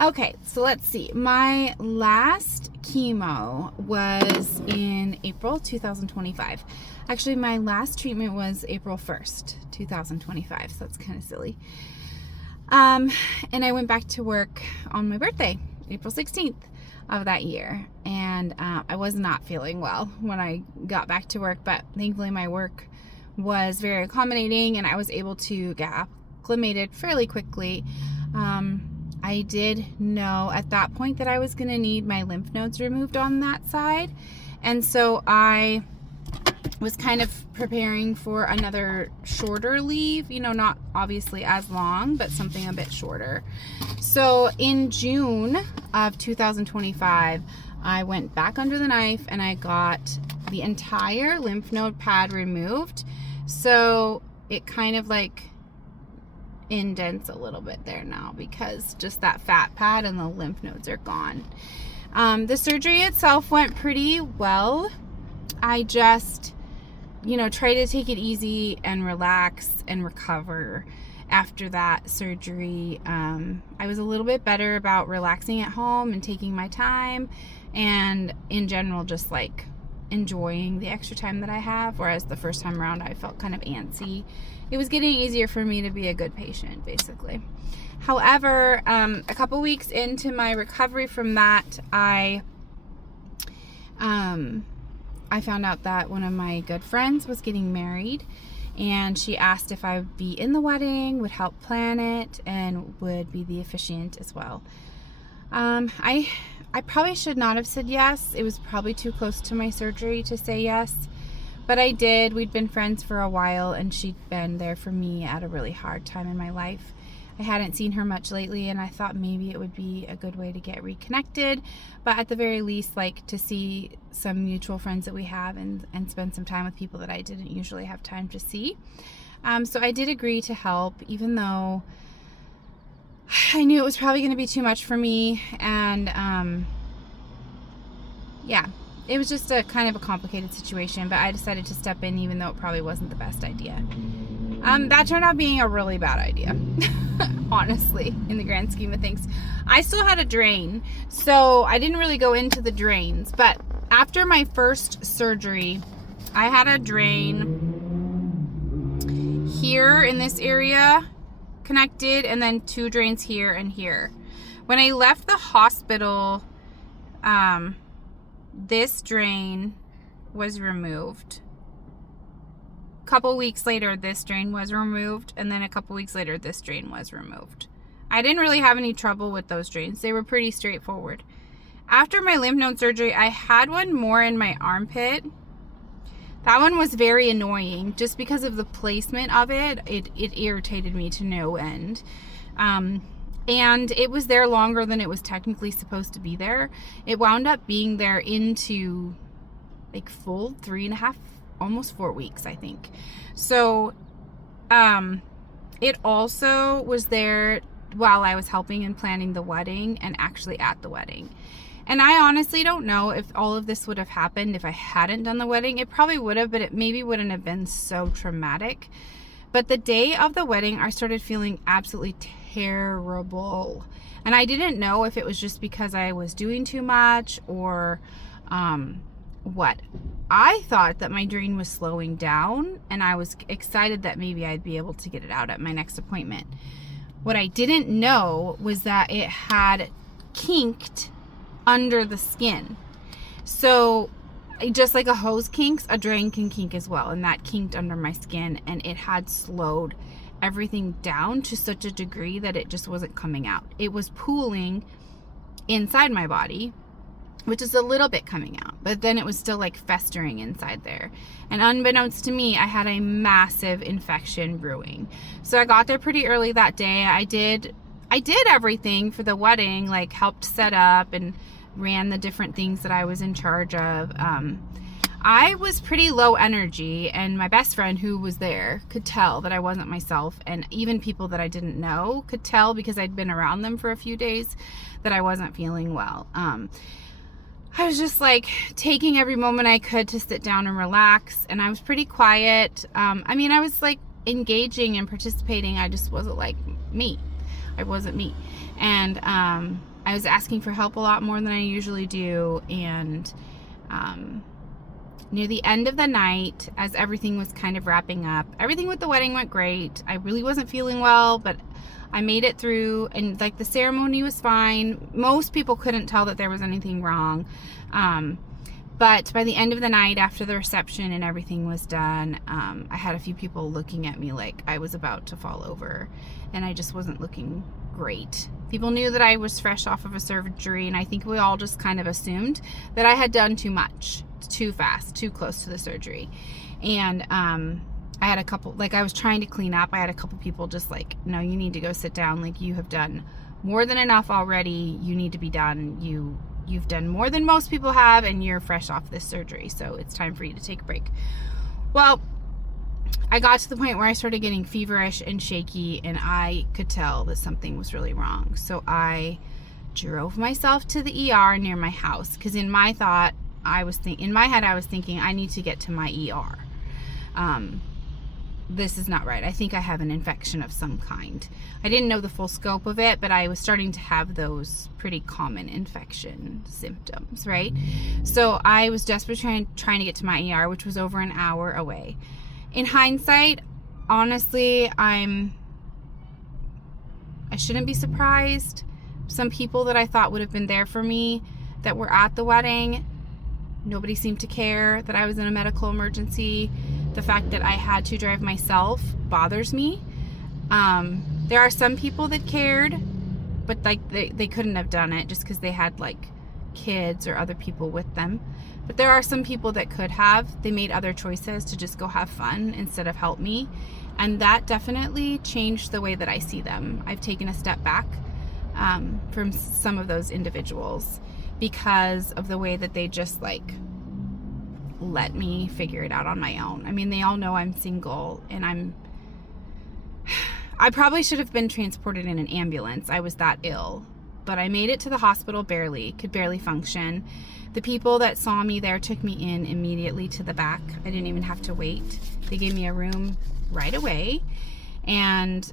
Okay, so let's see. My last chemo was in April 2025. Actually, my last treatment was April 1st, 2025, so that's kind of silly. And I went back to work on my birthday, April 16th of that year. And I was not feeling well when I got back to work, but thankfully my work was very accommodating and I was able to get acclimated fairly quickly. I did know at that point that I was going to need my lymph nodes removed on that side. And so I was kind of preparing for another shorter leave, not obviously as long, but something a bit shorter. So in June of 2025, I went back under the knife and I got the entire lymph node pad removed. So it kind of like indents a little bit there now because just that fat pad and the lymph nodes are gone. The surgery itself went pretty well. I just, try to take it easy and relax and recover after that surgery. I was a little bit better about relaxing at home and taking my time and in general just like enjoying the extra time that I have, whereas the first time around I felt kind of antsy. It was getting easier for me to be a good patient, basically. However, a couple weeks into my recovery from that, I found out that one of my good friends was getting married, and she asked if I would be in the wedding, would help plan it, and would be the officiant as well. I probably should not have said yes. It was probably too close to my surgery to say yes, but I did. We'd been friends for a while, and she'd been there for me at a really hard time in my life. I hadn't seen her much lately, and I thought maybe it would be a good way to get reconnected, but at the very least, like to see some mutual friends that we have and spend some time with people that I didn't usually have time to see. So I did agree to help, even though I knew it was probably going to be too much for me, and yeah, it was just a kind of a complicated situation, but I decided to step in even though it probably wasn't the best idea. That turned out being a really bad idea, honestly, in the grand scheme of things. I still had a drain, so I didn't really go into the drains, but after my first surgery, I had a drain here in this area connected, and then 2 drains here and here. When I left the hospital, this drain was removed. A couple weeks later, this drain was removed, and then a couple weeks later, this drain was removed. I didn't really have any trouble with those drains. They were pretty straightforward. After my lymph node surgery, I had one more in my armpit. That one was very annoying just because of the placement of it. It irritated me to no end. And it was there longer than it was technically supposed to be there. It wound up being there into like full 3.5, almost 4 weeks, I think. So it also was there while I was helping and planning the wedding and actually at the wedding. And I honestly don't know if all of this would have happened if I hadn't done the wedding. It probably would have, but it maybe wouldn't have been so traumatic. But the day of the wedding, I started feeling absolutely terrible. And I didn't know if it was just because I was doing too much or what. I thought that my drain was slowing down, and I was excited that maybe I'd be able to get it out at my next appointment. What I didn't know was that it had kinked under the skin. So just like a hose kinks, a drain can kink as well, and that kinked under my skin, and it had slowed everything down to such a degree that it just wasn't coming out. It was pooling inside my body, which is a little bit coming out, but then it was still like festering inside there. And unbeknownst to me, I had a massive infection brewing. So I got there pretty early that day. I did everything for the wedding, like helped set up and ran the different things that I was in charge of. I was pretty low energy, and my best friend who was there could tell that I wasn't myself, and even people that I didn't know could tell because I'd been around them for a few days that I wasn't feeling well. I was just like taking every moment I could to sit down and relax, and I was pretty quiet. I was like engaging and participating. I just wasn't like me. It wasn't me. And I was asking for help a lot more than I usually do. And near the end of the night, as everything was kind of wrapping up, everything with the wedding went great. I really wasn't feeling well, but I made it through, and like the ceremony was fine. Most people couldn't tell that there was anything wrong. But by the end of the night, after the reception and everything was done, I had a few people looking at me like I was about to fall over, and I just wasn't looking great. People knew that I was fresh off of a surgery, and I think we all just kind of assumed that I had done too much, too fast, too close to the surgery. And I had a couple, like I was trying to clean up. I had a couple people just like, no, you need to go sit down. Like, you have done more than enough already. You need to be done. You've done more than most people have, and you're fresh off this surgery, so it's time for you to take a break. Well, I got to the point where I started getting feverish and shaky, and I could tell that something was really wrong. So I drove myself to the ER near my house, because in my head I was thinking I need to get to my ER. This is not right. I think I have an infection of some kind. I didn't know the full scope of it, but I was starting to have those pretty common infection symptoms, right? So I was desperately trying to get to my ER, which was over an hour away. In hindsight, honestly, I shouldn't be surprised. Some people that I thought would have been there for me that were at the wedding, nobody seemed to care that I was in a medical emergency. The fact that I had to drive myself bothers me. There are some people that cared, but like they couldn't have done it just because they had like kids or other people with them. But there are some people that could have. They made other choices to just go have fun instead of help me. And that definitely changed the way that I see them. I've taken a step back from some of those individuals because of the way that they just like let me figure it out on my own. I mean, they all know I'm single, and I probably should have been transported in an ambulance. I was that ill, but I made it to the hospital could barely function. The people that saw me there took me in immediately to the back. I didn't even have to wait. They gave me a room right away, and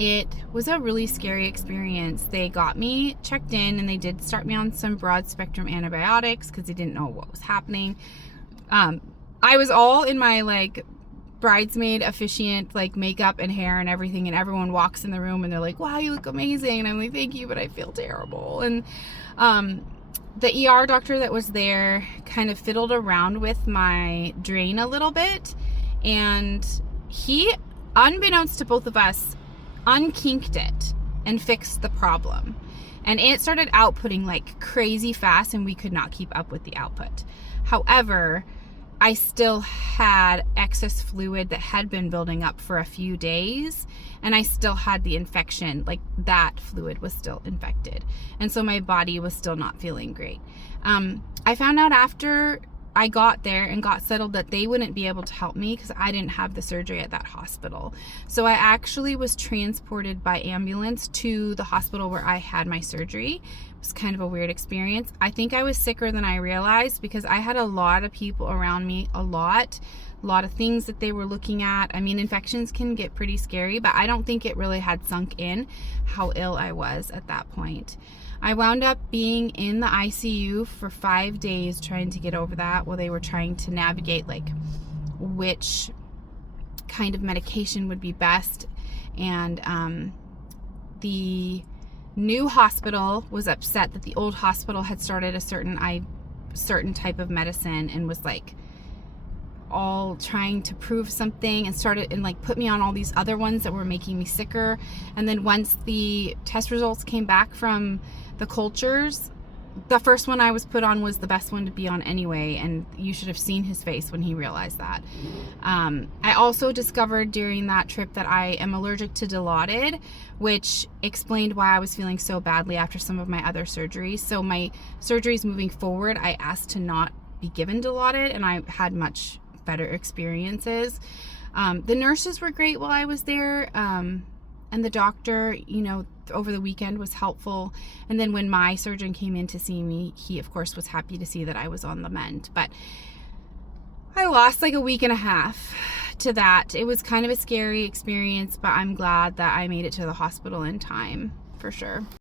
it was a really scary experience. They got me checked in, and they did start me on some broad spectrum antibiotics because they didn't know what was happening. I was all in my like bridesmaid officiant like makeup and hair and everything, and everyone walks in the room and they're like, wow, you look amazing. And I'm like, thank you, but I feel terrible. And the ER doctor that was there kind of fiddled around with my drain a little bit, and he, unbeknownst to both of us, unkinked it and fixed the problem, and it started outputting like crazy fast, and we could not keep up with the output. However, I still had excess fluid that had been building up for a few days, and I still had the infection. Like, that fluid was still infected, and so my body was still not feeling great. I found out after I got there and got settled that they wouldn't be able to help me because I didn't have the surgery at that hospital. So I actually was transported by ambulance to the hospital where I had my surgery. It was kind of a weird experience. I think I was sicker than I realized because I had a lot of people around me, a lot of things that they were looking at. I mean, infections can get pretty scary, but I don't think it really had sunk in how ill I was at that point. I wound up being in the ICU for 5 days trying to get over that while they were trying to navigate like which kind of medication would be best. And the new hospital was upset that the old hospital had started a certain type of medicine and was like all trying to prove something, and started and like put me on all these other ones that were making me sicker. And then once the test results came back from the cultures, the first one I was put on was the best one to be on anyway, and you should have seen his face when he realized that. I also discovered during that trip that I am allergic to Dilaudid, which explained why I was feeling so badly after some of my other surgeries. So my surgeries moving forward, I asked to not be given Dilaudid, and I had much better experiences. The nurses were great while I was there, and the doctor, you know, over the weekend was helpful. And then when my surgeon came in to see me, he of course was happy to see that I was on the mend. But I lost like a week and a half to that. It was kind of a scary experience, but I'm glad that I made it to the hospital in time, for sure.